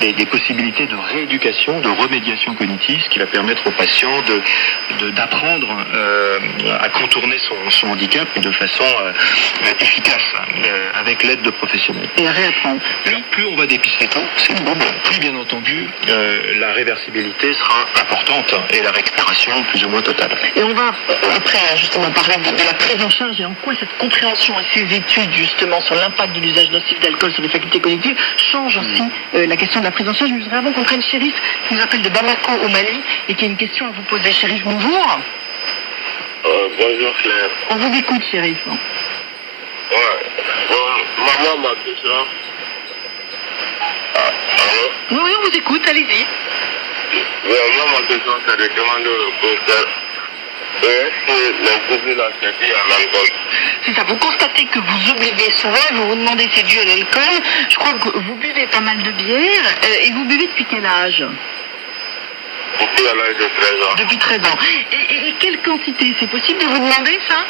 des possibilités de rééducation, de remédiation cognitive, ce qui va permettre aux patients d'apprendre à contourner son handicap de façon efficace, avec l'aide de professionnels. Et à réapprendre. Alors, plus on va dépister tôt, c'est bon, plus bien entendu la réversibilité sera importante et la récupération plus ou moins totale. Et on va après justement parler de la prise en charge et en quoi cette compréhension et ces études justement sur l'impact de l'usage nocif d'alcool sur les facultés cognitives changent aussi la question de la prise en charge. Mais je voudrais avant qu'on prenne Chérif qui nous appelle de Bamako au Mali et qui a une question à vous poser. Chérif, bonjour. Bonjour Claire. On vous écoute, Chérif. Ouais. Maman m'a question. Allô? Oui, on vous écoute, allez-y. Oui, moi ma question c'est de demander au professeur est-ce que les populations qui en alcool? C'est ça, vous constatez que vous oubliez souvent, vous vous demandez si c'est dû à l'alcool. Je crois que vous buvez pas mal de bière et vous buvez depuis quel âge? Depuis à l'âge de 13 ans. Depuis 13 ans. Et quelle quantité? C'est possible de vous demander ça?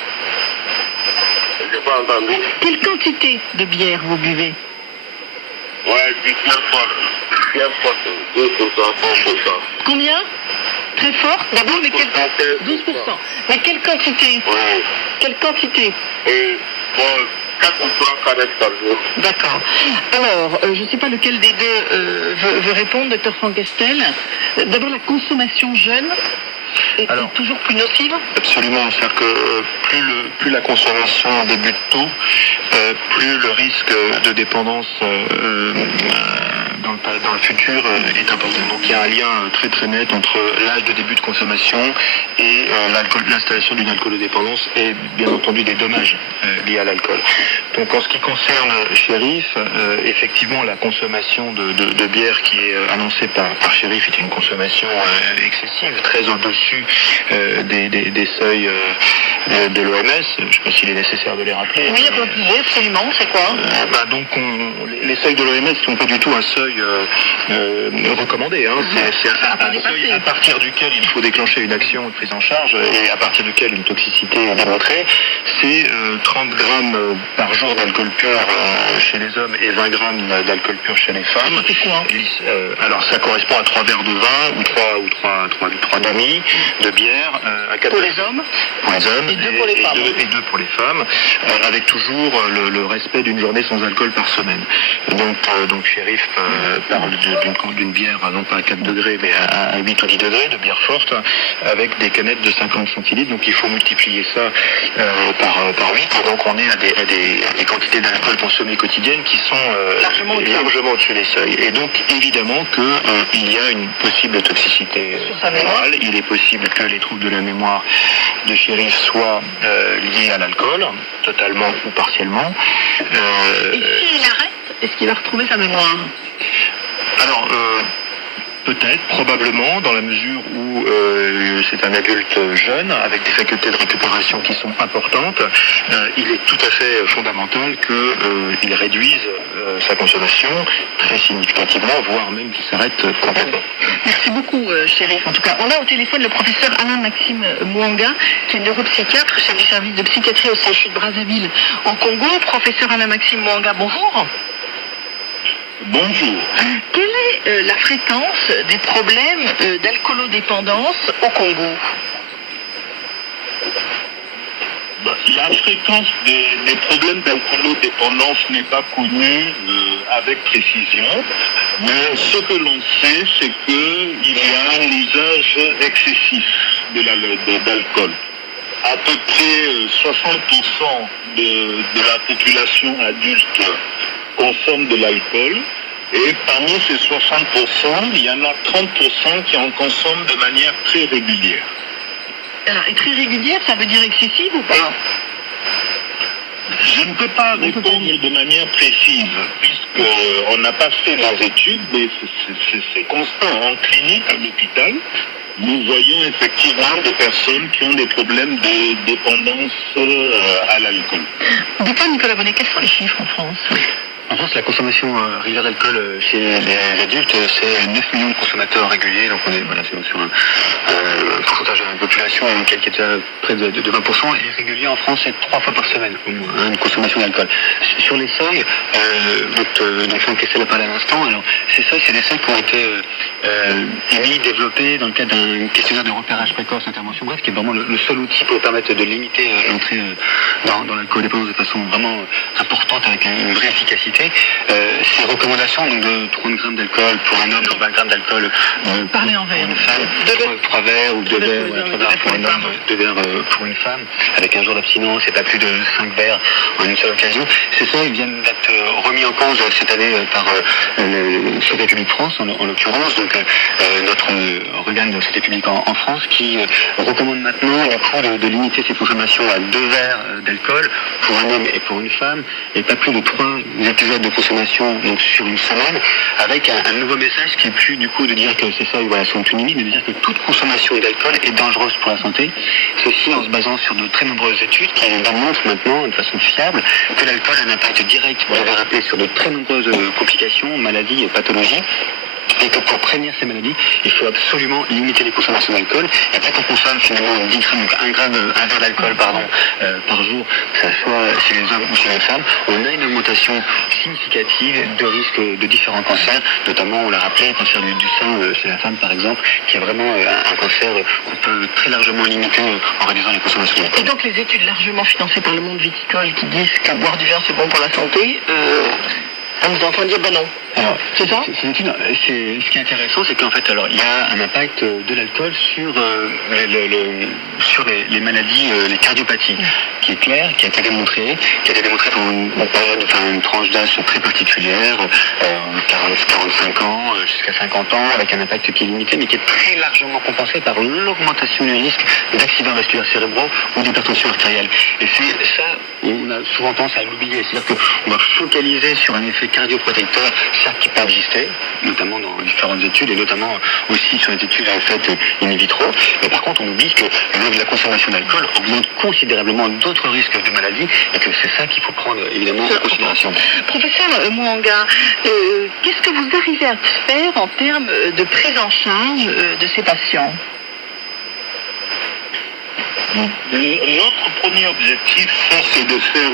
J'ai pas entendu. Quelle quantité de bière vous buvez? Ouais, du bien fort. Bien fort. 2%, 3%. Combien? Très fort? D'abord, mais quelle... 12%. Mais quelle quantité? Oui. Quelle quantité? Et bon, 4 ou 3 canettes par jour. D'accord. Alors, je ne sais pas lequel des deux veut répondre, docteur Franck Estel. D'abord, la consommation jeune est toujours plus nocive? Absolument, c'est-à-dire que plus la consommation débute tôt, plus le risque de dépendance dans le futur est important. Donc il y a un lien très très net entre l'âge de début de consommation et l'installation d'une alcoolodépendance et bien entendu des dommages liés à l'alcool. Donc en ce qui concerne Chérif, effectivement la consommation de bière qui est annoncée par Chérif est une consommation excessive, très au-dessus des seuils de l'OMS. Je ne sais pas s'il est nécessaire de les rappeler. Oui, absolument, c'est quoi? Donc les seuils de l'OMS ne sont pas du tout un seuil recommandé. Hein. C'est un seuil à partir duquel il faut déclencher une action de prise en charge et à partir duquel une toxicité est démontrée. C'est 30 grammes par jour d'alcool pur chez les hommes et 20 grammes d'alcool pur chez les femmes. C'est quoi? Alors ça correspond à 3 verres de vin ou 3 demi de bière à 4 pour les hommes. Pour les hommes et 2 pour les femmes. Et 2 pour les femmes, avec toujours le respect d'une journée sans alcool par semaine. Donc Chérif parle d'une bière, non pas à 4 degrés, mais à 8 ou 10 degrés, de bière forte, avec des canettes de 50 centilitres. Donc il faut multiplier ça par 8. Et donc on est à des quantités d'alcool consommées quotidiennes qui sont largement au-dessus des seuils. Et donc évidemment qu'il y a une possible toxicité cérébrale. Il est possible que les troubles de la mémoire de Chérif soient liés à l'alcool, totalement ou partiellement. Et s'il arrête, est-ce qu'il va retrouver sa mémoire? Alors, peut-être, probablement, dans la mesure où c'est un adulte jeune, avec des facultés de récupération qui sont importantes, il est tout à fait fondamental qu'il réduise sa consommation très significativement, voire même qu'il s'arrête complètement. Merci beaucoup, Chérif. En tout cas, on a au téléphone le professeur Alain-Maxime Mwanga, qui est neuropsychiatre, chef du service de psychiatrie au CHU de Brazzaville, en Congo. Professeur Alain-Maxime Mwanga, bonjour. Bonjour. Quelle est la fréquence des problèmes d'alcoolodépendance au Congo? La fréquence des problèmes d'alcoolodépendance n'est pas connue avec précision, mais ce que l'on sait, c'est qu'il y a un usage excessif d'alcool. À peu près 60% de la population adulte consomme de l'alcool, et parmi ces 60%, il y en a 30% qui en consomment de manière très régulière. Alors, et très régulière, ça veut dire excessive ou pas? Je ne peux pas répondre de manière précise, puisqu'on n'a pas fait les études, mais c'est constant. En clinique, à l'hôpital, nous voyons effectivement des personnes qui ont des problèmes de dépendance à l'alcool. Dites-moi, Nicolas Bonnet, quels sont les chiffres en France? En France, la consommation régulière d'alcool chez les adultes, c'est 9 millions de consommateurs réguliers. Donc on est sur un pourcentage de la population qui est déjà près de 20%. Et régulier en France, c'est 3 fois par semaine au moins, une consommation d'alcool. Sur les seuils, dont Franck Kessel a parlé à l'instant, alors ces seuils, c'est des seuils qui ont été émis, développés dans le cadre d'un questionnaire de repérage précoce, intervention bref, qui est vraiment le seul outil pour permettre de limiter l'entrée dans l'alcool-dépendance de façon vraiment importante avec une vraie efficacité. Ces recommandations donc, de 30 grammes d'alcool pour un homme, 20 grammes d'alcool Parlez en verre. pour une femme, 3 verres ou 2 verres, 3 verres pour un homme, 2 verres pour une femme, avec un jour d'abstinence et pas plus de 5 verres en une seule occasion. C'est ça, ils viennent d'être remis en cause cette année par le Santé publique France, en l'occurrence, donc notre organe de santé publique en France, qui recommande maintenant du coup, de limiter ses consommations à 2 verres d'alcool pour un homme et pour une femme, et pas plus de 3 épisodes de consommation donc, sur une semaine, avec un nouveau message qui est plus du coup de dire que ces seuils sont tout limites, mais de dire que toute consommation d'alcool est dangereuse pour la santé. Ceci en se basant sur de très nombreuses études qui démontrent maintenant de façon fiable que l'alcool a un impact direct, vous l'avez rappelé, sur de très nombreuses complications, maladies et pathologies. Et que pour prévenir ces maladies, il faut absolument limiter les consommations d'alcool. Et après qu'on consomme finalement 10 grammes, donc un verre d'alcool par jour, que ce soit chez les hommes ou chez les femmes, on a une augmentation significative de risques de différents cancers, notamment, on l'a rappelé, le cancer du sein chez la femme par exemple, qui est vraiment un cancer qu'on peut très largement limiter en réduisant les consommations d'alcool. Et donc les études largement financées par le monde viticole qui disent que boire du vin c'est bon pour la santé, on nous entend dire ben non. Alors, c'est ça. Ce qui est intéressant, c'est qu'en fait, alors, il y a un impact de l'alcool sur les maladies, les cardiopathies, qui est clair, qui a été démontré pour une tranche d'âge très particulière, 45 ans, jusqu'à 50 ans, avec un impact qui est limité, mais qui est très largement compensé par l'augmentation du risque d'accidents vasculaires cérébraux ou d'hypertension artérielle. Et c'est ça, on a souvent tendance à l'oublier, c'est-à-dire qu'on va focaliser sur un effet cardioprotecteur, certes qui peut exister, notamment dans différentes études et notamment aussi sur les études faites in vitro, mais par contre on oublie que la consommation d'alcool augmente considérablement d'autres risques de maladies et que c'est ça qu'il faut prendre évidemment en considération. Professeur Mouanga, qu'est-ce que vous arrivez à faire en termes de prise en charge de ces patients? Notre premier objectif, c'est de faire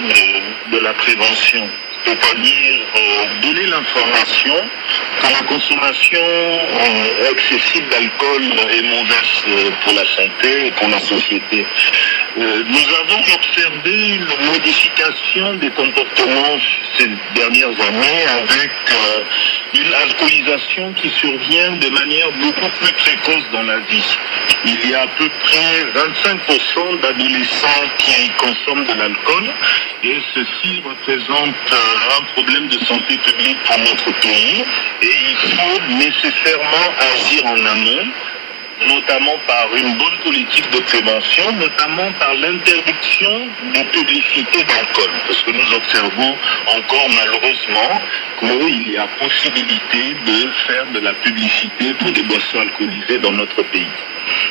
de la prévention. C'est-à-dire donner l'information que la consommation excessive d'alcool est mauvaise pour la santé et pour la société. Nous avons observé une modification des comportements ces dernières années avec une alcoolisation qui survient de manière beaucoup plus précoce dans la vie. Il y a à peu près 25% d'adolescents qui consomment de l'alcool et ceci représente un problème de santé publique pour notre pays et il faut nécessairement agir en amont, notamment par une bonne politique de prévention, notamment par l'interdiction de publicité d'alcool. Parce que nous observons encore malheureusement qu'il y a possibilité de faire de la publicité pour des boissons alcoolisées dans notre pays.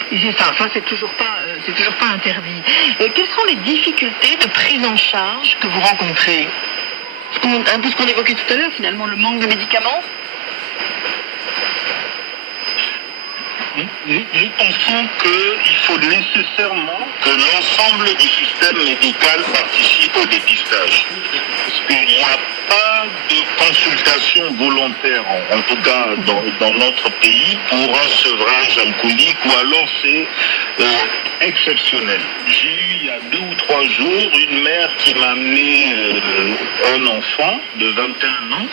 C'est ça c'est toujours pas interdit. Quelles sont les difficultés de prise en charge que vous rencontrez? Un peu ce qu'on évoquait tout à l'heure, finalement, le manque de médicaments. Nous pensons qu'il faut nécessairement que l'ensemble du système médical participe au dépistage. Parce qu'il n'y a pas de consultation volontaire, en tout cas dans notre pays, pour un sevrage alcoolique, ou alors c'est exceptionnel. J'ai eu il y a 2 ou 3 jours une mère qui m'a amené un enfant de 21 ans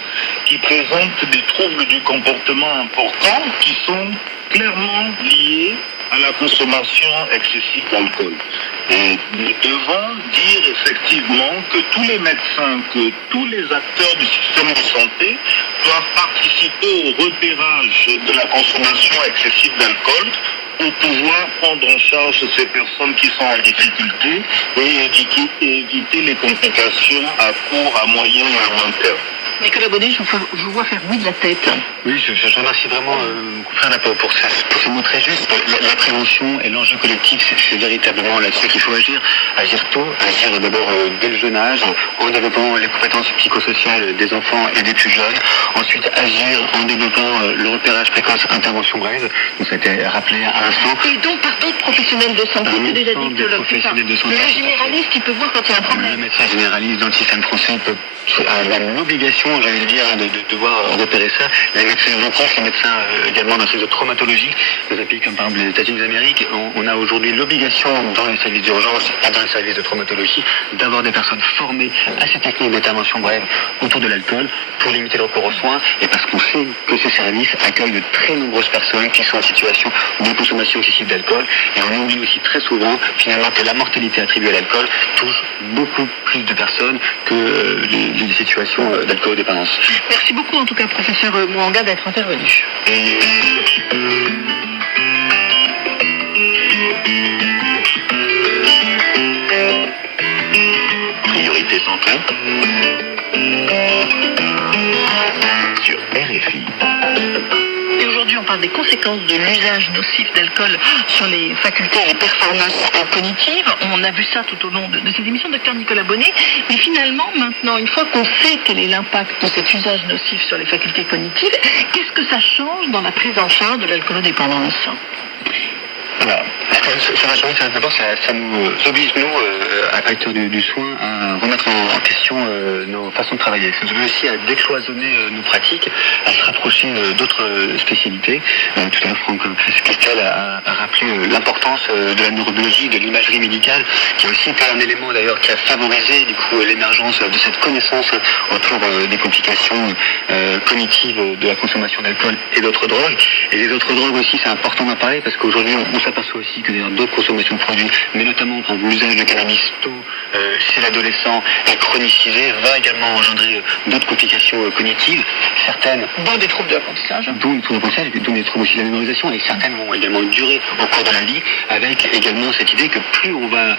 qui présente des troubles du comportement importants qui sont clairement liés à la consommation excessive d'alcool. Et nous devons dire effectivement que tous les médecins, que tous les acteurs du système de santé doivent participer au repérage de la consommation excessive d'alcool pour pouvoir prendre en charge ces personnes qui sont en difficulté et éviter les complications à court, à moyen et à long terme. Nicolas Bonnet, je vous vois faire oui de la tête. Oui, je remercie vraiment mon confrère là pour ces mots très justes. La prévention et l'enjeu collectif, c'est véritablement là-dessus qu'il faut agir. Agir tôt, agir d'abord dès le jeune âge, en développant les compétences psychosociales des enfants et des plus jeunes. Ensuite, agir en développant le repérage précoce, intervention brève. Donc ça a été rappelé à l'instant. Et donc par d'autres professionnels de santé, c'est déjà dit que le généraliste, il peut voir quand il y a un problème. Le médecin généraliste dans le système français a l'obligation, j'allais dire, de devoir repérer ça. Les médecins urgentistes, les médecins également dans ces autres traumatologies, dans un pays comme par exemple les États-Unis d'Amérique, on a aujourd'hui l'obligation dans les services d'urgence et dans les services de traumatologie d'avoir des personnes formées à ces techniques d'intervention brève autour de l'alcool pour limiter le recours aux soins et parce qu'on sait que ces services accueillent de très nombreuses personnes qui sont en situation de consommation excessive d'alcool et on oublie aussi très souvent finalement que la mortalité attribuée à l'alcool touche beaucoup plus de personnes que les situations d'alcoolodépendance. Merci beaucoup en tout cas, professeur Mouanga, d'être intervenu. Priorité santé sur RFI. Et aujourd'hui, on parle des conséquences de l'usage nocif d'alcool sur les facultés et les performances cognitives. On a vu ça tout au long de ces émissions, docteur Nicolas Bonnet. Mais finalement, maintenant, une fois qu'on sait quel est l'impact de cet usage nocif sur les facultés cognitives, qu'est-ce que ça change dans la prise en charge de l'alcoolodépendance ? Alors, ça va changer, d'abord ça nous oblige, nous, acteurs du soin, à remettre en question nos façons de travailler. Ça nous oblige aussi à décloisonner nos pratiques, à se rapprocher d'autres spécialités. Tout à l'heure, Franck Christel a rappelé l'importance de la neurobiologie, de l'imagerie médicale, qui a aussi été un élément d'ailleurs qui a favorisé du coup l'émergence de cette connaissance autour des complications cognitives de la consommation d'alcool et d'autres drogues. Et les autres drogues aussi, c'est important d'en parler parce qu'aujourd'hui, on s'aperçoit aussi que d'ailleurs d'autres consommations de produits, mais notamment quand l'usage de cannabis tôt chez l'adolescent est chronicisé, va également engendrer d'autres complications cognitives. Certaines, dont des troubles de l'apprentissage, dont des troubles aussi de la mémorisation, et certaines vont également durer au cours de la vie, avec également cette idée que plus on va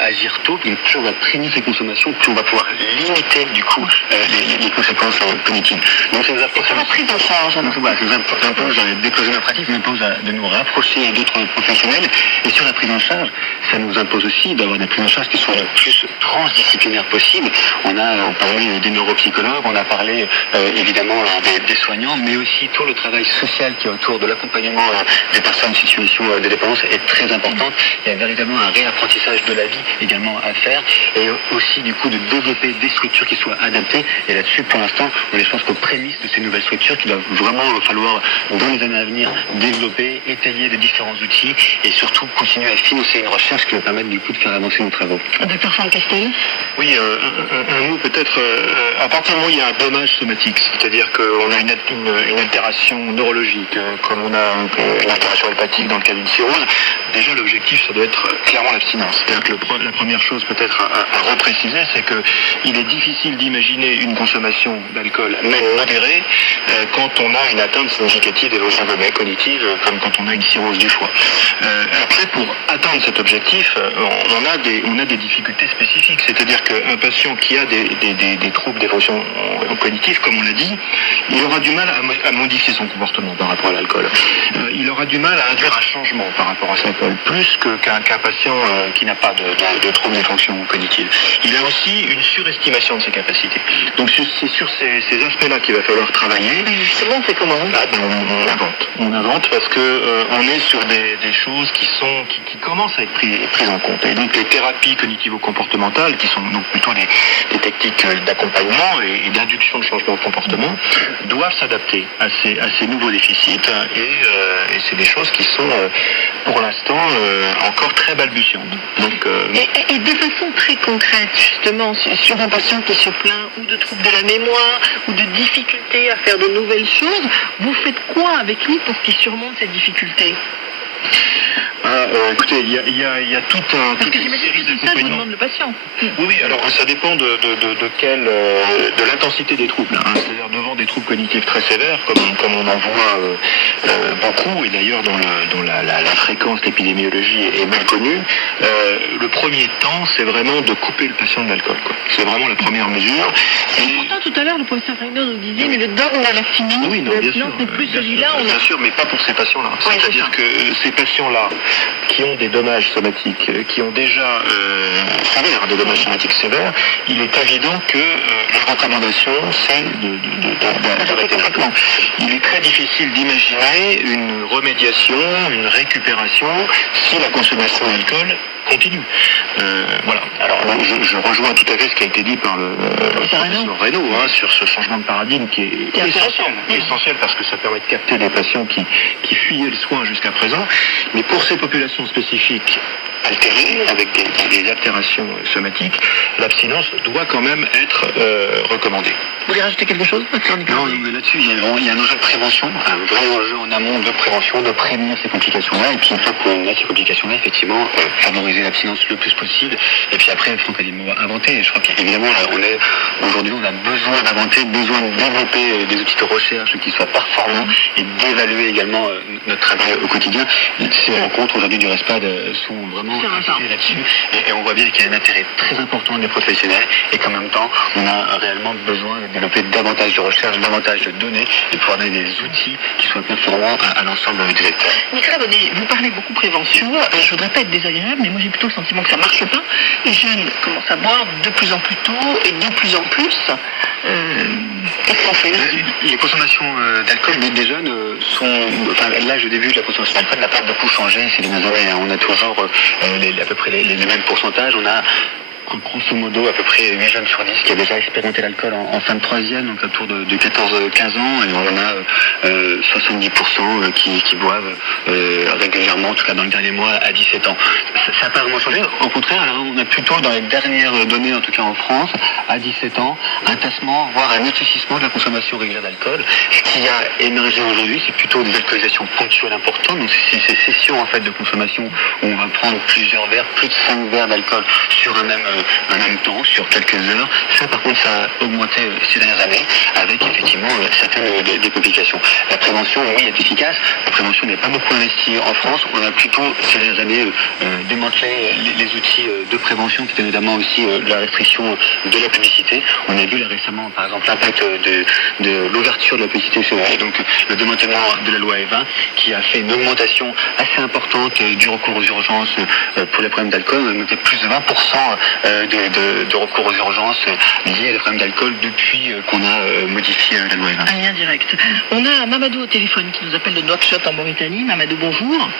agir tôt, plus on va prévenir ces consommations, plus on va pouvoir limiter du coup les conséquences cognitives. Donc ça nous approche la prise en charge. Donc voilà, ça nous impose de décloisonner la pratique, ça nous impose de nous rapprocher d'autres professionnels. Et sur la prise en charge, ça nous impose aussi d'avoir des prises en charge qui soient le plus transdisciplinaires possible. On a parlé des neuropsychologues, on a parlé évidemment des soignants, mais aussi tout le travail social qui est autour de l'accompagnement des personnes en situation de dépendance est très important. Il y a véritablement un réapprentissage de la vie également à faire et aussi du coup de développer des structures qui soient adaptées. Et là-dessus, pour l'instant, on est je pense qu'aux prémices de ces nouvelles structures qu'il va vraiment falloir dans les années à venir développer, étayer des différents outils et surtout continuer à financer une recherche qui va permettre du coup de faire avancer nos travaux. Docteur Franck Christel. Oui, un mot peut-être. À partir du moment où il y a un dommage somatique, c'est-à-dire qu'on a une altération neurologique, comme on a une altération hépatique dans le cas d'une cirrhose, déjà l'objectif ça doit être clairement l'abstinence. C'est-à-dire que la première chose peut-être à repréciser, c'est qu'il est difficile d'imaginer une consommation d'alcool, même modérée, quand on a une atteinte significative des fonctions cognitive, comme quand on a une cirrhose du foie. Après, pour atteindre cet objectif, on a des difficultés spécifiques. C'est-à-dire qu'un patient qui a des troubles des fonctions cognitives, comme on l'a dit, il aura du mal à modifier son comportement par rapport à l'alcool. Il aura du mal à induire un changement par rapport à cet alcool, plus qu'un patient qui n'a pas de troubles des fonctions cognitives. Il a aussi une surestimation de ses capacités. Donc c'est sur ces aspects-là qu'il va falloir travailler. Justement, c'est comment On invente parce que on est sur des choses qui commencent à être prises en compte. Et donc les thérapies cognitivo-comportementales, qui sont donc plutôt des techniques d'accompagnement et d'induction de changement de comportement, doivent s'adapter à ces nouveaux déficits. Et c'est des choses qui sont pour l'instant encore très balbutiantes. Donc, et de façon très concrète, justement, sur un patient qui se plaint ou de troubles de la mémoire ou de difficultés à faire de nouvelles choses, vous faites quoi avec lui pour qu'il surmonte ces difficultés? Écoutez, il y a toute une série d'accompagnements. Ça vous demande le patient. Oui, alors ça dépend de l'intensité des troubles. Hein. C'est-à-dire devant des troubles cognitifs très sévères, comme on en voit beaucoup, et d'ailleurs dont la fréquence, l'épidémiologie est mal connue, le premier temps, c'est vraiment de couper le patient de l'alcool, quoi. C'est vraiment la première mesure. Et... Pourtant, tout à l'heure, le professeur Reiner nous disait, mais le dogme de la chimie, oui, non, bien sûr, n'est plus celui-là. Bien sûr, mais pas pour ces patients-là. Oui, c'est-à-dire que ces patients-là, qui ont des dommages somatiques, qui ont déjà sévères, des dommages somatiques sévères, il est évident que la recommandation, c'est d'arrêter le traitement. Il est très difficile d'imaginer une remédiation, une récupération, si la consommation d'alcool continue. Voilà. Alors, je rejoins tout à fait ce qui a été dit par le professeur Reynaud sur ce changement de paradigme qui est essentiel parce que ça permet de capter des patients qui fuyaient le soin jusqu'à présent. Mais pour ces populations spécifiques altérées, avec des altérations somatiques, l'abstinence doit quand même être recommandée. Vous voulez rajouter quelque chose, docteur Nicolas? Non, mais là-dessus, il y a un enjeu de prévention, un vrai enjeu en amont de prévention, de prévenir ces complications-là, et puis une fois qu'on a ces complications-là, effectivement, favoriser l'abstinence le plus possible, et puis après, il faut pas des mots inventés. Je crois qu'évidemment, là, aujourd'hui, on a besoin d'inventer, besoin de développer des outils de recherche qui soient performants, et d'évaluer également notre travail au quotidien. Ces rencontres aujourd'hui du RESPAD sont vraiment axées là-dessus, et on voit bien qu'il y a un intérêt très important des professionnels, et qu'en même temps, on a réellement besoin de développer davantage de recherche, davantage de données, et pouvoir donner des outils qui soient performants à l'ensemble des acteurs. Nicolas Bonnet, vous parlez beaucoup prévention. Je voudrais pas être désagréable, mais moi j'ai plutôt le sentiment que ça marche pas. Les jeunes commencent à boire de plus en plus tôt et de plus en plus. Qu'est-ce qu'on fait là-dessus? Les consommations d'alcool des jeunes l'âge de début de la consommation d'alcool n'a pas beaucoup changé ces dernières années. On a toujours à peu près les mêmes pourcentages. On a grosso modo à peu près 8 jeunes sur 10 qui a déjà expérimenté l'alcool en fin de troisième, donc autour de 14-15 ans, et on en a 70% qui boivent régulièrement, en tout cas dans le dernier mois, à 17 ans. Ça n'a pas vraiment changé. Au contraire, alors on a plutôt dans les dernières données, en tout cas en France, à 17 ans, un tassement, voire un éclaircissement de la consommation régulière d'alcool. Ce qui a émergé aujourd'hui, c'est plutôt des alcoolisations ponctuelles importantes, donc c'est ces sessions en fait de consommation où on va prendre plusieurs verres, plus de 5 verres d'alcool sur un même temps, sur quelques heures. Ça, par contre, ça a augmenté ces dernières années, avec effectivement certaines des complications. La prévention, oui, est efficace. La prévention n'est pas beaucoup investie en France. On a plutôt, ces dernières années, démantelé les outils de prévention, qui étaient notamment aussi la restriction de la publicité. On a vu là récemment, par exemple, l'impact de l'ouverture de la publicité, et donc le démantèlement de la loi E20, qui a fait une augmentation assez importante du recours aux urgences pour les problèmes d'alcool. On a noté plus de 20% de recours aux urgences liés à des problèmes d'alcool depuis qu'on a modifié la loi E20. Un lien direct. On a Mamadou au téléphone qui nous appelle de Nouakchott en Mauritanie. Mamadou, bonjour.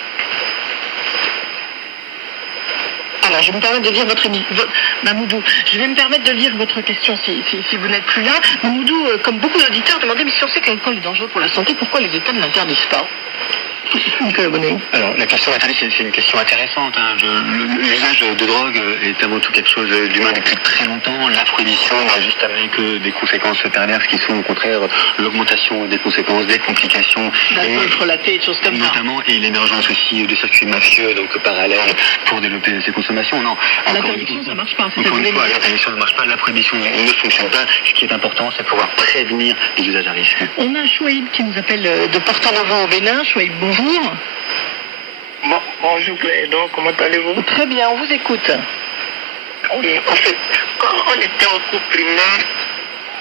Alors, je vais me permettre de lire Mamoudou, je vais me permettre de lire votre question si vous n'êtes plus là. Mamoudou, comme beaucoup d'auditeurs, demandait, mais si on sait que l'alcool est dangereux pour la santé, pourquoi les États ne l'interdisent pas? Nicolas Bonnet. Alors, la question d'interdit, c'est une question intéressante. L'usage de drogue est avant tout quelque chose d'humain depuis très longtemps. La prohibition n'a juste amené que des conséquences perverses qui sont au contraire l'augmentation des conséquences, des complications. D'alcool frelaté, des choses comme ça. Notamment, et l'émergence aussi de circuits mafieux, donc parallèles, pour développer ces consommations. Non. L'interdiction, ça ne marche pas. Encore une fois, l'interdiction ne marche pas, la prohibition ne fonctionne pas. Ce qui est important, c'est de pouvoir prévenir les usages à risque. On a Chouaïb qui nous appelle de Porto-Novo au Bénin. Chouaïb, bonjour. Bon, bonjour Clédon, comment allez-vous? Très bien, on vous écoute. Oui, en fait, quand on était au cours primaire,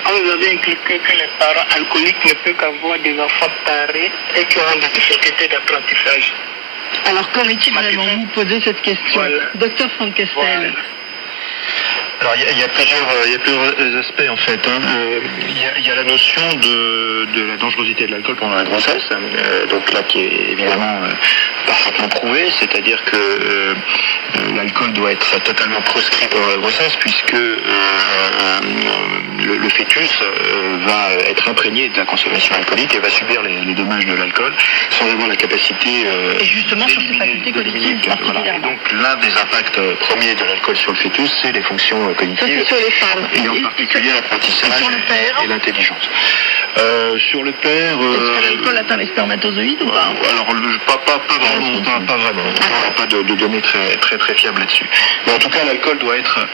on nous avait inculqué que les parents alcooliques ne peuvent qu'avoir des enfants tarés et qui ont des difficultés d'apprentissage. Alors, qu'en est-il vraiment? Vous posez cette question. Voilà. Docteur Franck Kestel. Voilà. Alors il y a plusieurs aspects en fait. Il y a la notion de la dangerosité de l'alcool pendant la grossesse, donc là qui est évidemment parfaitement prouvé, c'est-à-dire que l'alcool doit être totalement proscrit pendant la grossesse puisque le fœtus va être imprégné de la consommation alcoolique et va subir les dommages de l'alcool sans avoir la capacité et justement sur ses facultés cognitives particulièrement. Et donc l'un des impacts premiers de l'alcool sur le fœtus, c'est les fonctions cognitives, ça, sur les femmes. Et en particulier l'apprentissage et l'intelligence. Sur le père... Est-ce que l'alcool atteint les spermatozoïdes ou pas? Alors, pas vraiment. Pas de données très fiables là-dessus. Mais en tout cas, l'alcool doit être